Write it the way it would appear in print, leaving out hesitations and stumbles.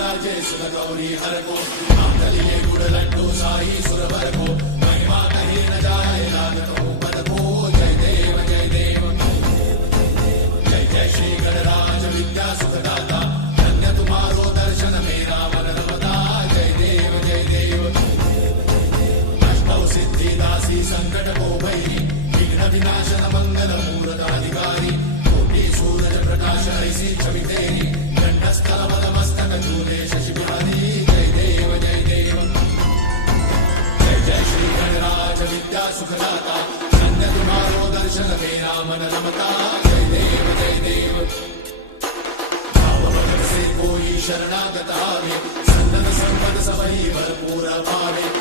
राजे सुर गौरी हर को मांगल्ये गुड़ लड्डू साई सुर भर को महिमा कहीं न जाए लागत हो पद को जय देव जय देव जय जय श्री गणराज विद्या सुखदाता धन्य तुम्हारो दर्शन मेरा मन रमता जय देव जय देव अष्टौ सिद्धि दासी संकट को भैरी विघ्न विनाशन मंगल मूर्त अधिकारी कोटि सूरज प्रकाश ऐसी छवि तेरी कंठस्थल मस्तक झूले शशि बिहारी जय देव जय देव जय जय श्री गणराज विद्या सुखदाता धन्य तुम्हारो दर्शन मेरा मन रमता जय देव जय देव भाव भगत से कोई शरणागत आवे सन्नत संपद सबही भरपूर पावे